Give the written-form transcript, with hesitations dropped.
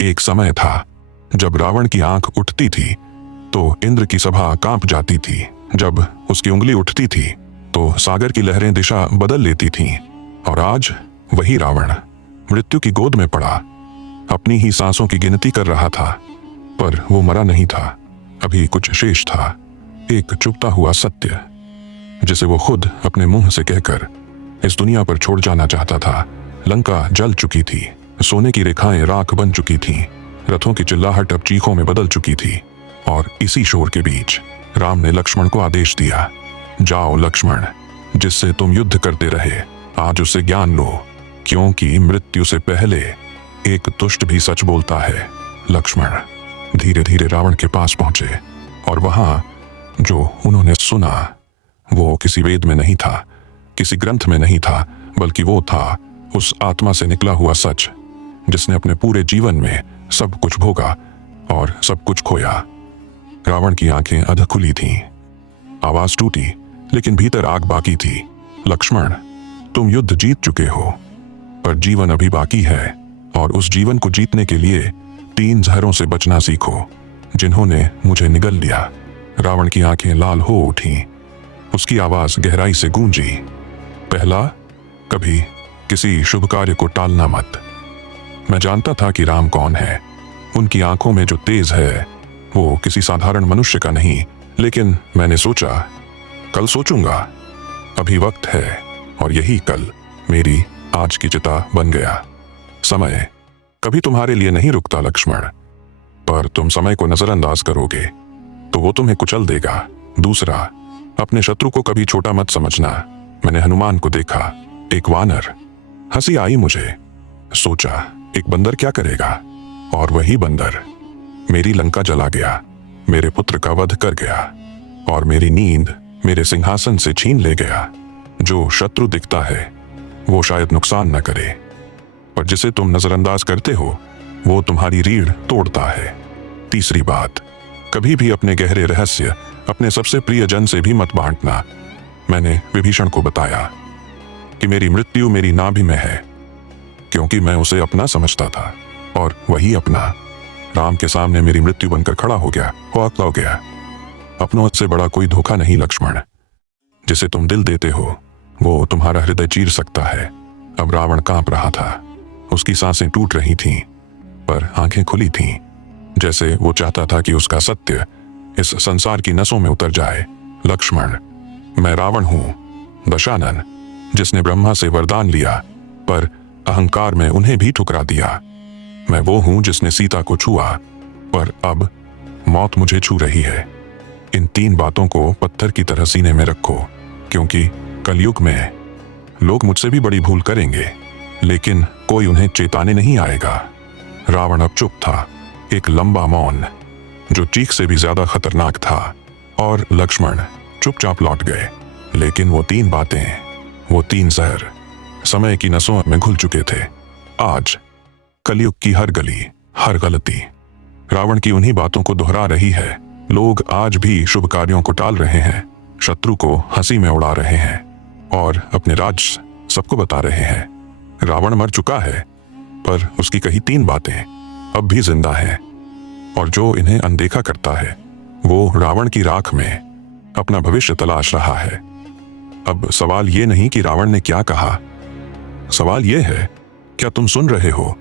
एक समय था जब रावण की आंख उठती थी तो इंद्र की सभा कांप जाती थी। जब उसकी उंगली उठती थी तो सागर की लहरें दिशा बदल लेती थीं। और आज वही रावण मृत्यु की गोद में पड़ा, अपनी ही सांसों की गिनती कर रहा था। पर वो मरा नहीं था, अभी कुछ शेष था, एक चुपता हुआ सत्य जिसे वो खुद अपने मुंह से कहकर इस दुनिया पर छोड़ जाना चाहता था। लंका जल चुकी थी, सोने की रेखाएं राख बन चुकी थीं, रथों की चिल्लाहट अब चीखों में बदल चुकी थी। और इसी शोर के बीच राम ने लक्ष्मण को आदेश दिया, जाओ लक्ष्मण, जिससे तुम युद्ध करते रहे आज उससे ज्ञान लो, क्योंकि मृत्यु से पहले एक दुष्ट भी सच बोलता है। लक्ष्मण धीरे धीरे रावण के पास पहुंचे और वहां जो उन्होंने सुना वो किसी वेद में नहीं था, किसी ग्रंथ में नहीं था, बल्कि वो था उस आत्मा से निकला हुआ सच जिसने अपने पूरे जीवन में सब कुछ भोगा और सब कुछ खोया। रावण की आंखें अध खुली थीं, आवाज टूटी, लेकिन भीतर आग बाकी थी। लक्ष्मण, तुम युद्ध जीत चुके हो, पर जीवन अभी बाकी है, और उस जीवन को जीतने के लिए 3 जहरों से बचना सीखो जिन्होंने मुझे निगल लिया। रावण की आंखें लाल हो उठी, उसकी आवाज गहराई से गूंजी, पहला, कभी किसी शुभ कार्य को टालना मत। मैं जानता था कि राम कौन है, उनकी आंखों में जो तेज है वो किसी साधारण मनुष्य का नहीं, लेकिन मैंने सोचा कल सोचूंगा, अभी वक्त है, और यही कल मेरी आज की चिता बन गया। समय कभी तुम्हारे लिए नहीं रुकता लक्ष्मण, पर तुम समय को नजरअंदाज करोगे तो वो तुम्हें कुचल देगा। दूसरा, अपने शत्रु को कभी छोटा मत समझना। मैंने हनुमान को देखा, एक वानर, हंसी आई मुझे, सोचा एक बंदर क्या करेगा, और वही बंदर मेरी लंका जला गया, मेरे पुत्र का वध कर गया, और मेरी नींद मेरे सिंहासन से छीन ले गया। जो शत्रु दिखता है वो शायद नुकसान न करे, पर जिसे तुम नजरअंदाज करते हो वो तुम्हारी रीढ़ तोड़ता है। तीसरी बात, कभी भी अपने गहरे रहस्य अपने सबसे प्रिय जन से भी मत बांटना। मैंने विभीषण को बताया कि मेरी मृत्यु मेरी नाभि में है, क्योंकि मैं उसे अपना समझता था, और वही अपना राम के सामने मेरी मृत्यु बनकर खड़ा हो गया, हो गया। अपनों से बड़ा कोई धोखा नहीं लक्ष्मण, जिसे तुम दिल देते हो वो तुम्हारा हृदय चीर सकता है। अब रावण कांप रहा था, उसकी सांसें टूट रही थीं, पर आंखें खुली थीं, जैसे वो चाहता था कि उसका सत्य इस संसार की नसों में उतर जाए। लक्ष्मण, मैं रावण हूं, दशानन, जिसने ब्रह्मा से वरदान लिया, पर अहंकार में उन्हें भी ठुकरा दिया। मैं वो हूं जिसने सीता को छुआ, पर अब मौत मुझे छू रही है। इन 3 बातों को पत्थर की तरह सीने में रखो, क्योंकि कलयुग में लोग मुझसे भी बड़ी भूल करेंगे, लेकिन कोई उन्हें चेताने नहीं आएगा। रावण अब चुप था, एक लंबा मौन जो चीख से भी ज्यादा खतरनाक था, और लक्ष्मण चुपचाप लौट गए। लेकिन वो 3 बातें, वो 3 जहर समय की नसों में घुल चुके थे। आज कलयुग की हर गली, हर गलती रावण की उन्हीं बातों को दोहरा रही है। लोग आज भी शुभ कार्यों को टाल रहे हैं, शत्रु को हंसी में उड़ा रहे हैं, और अपने राज सबको बता रहे हैं। रावण मर चुका है, पर उसकी कही 3 बातें अब भी जिंदा हैं, और जो इन्हें अनदेखा करता है वो रावण की राख में अपना भविष्य तलाश रहा है। अब सवाल ये नहीं कि रावण ने क्या कहा, सवाल ये है, क्या तुम सुन रहे हो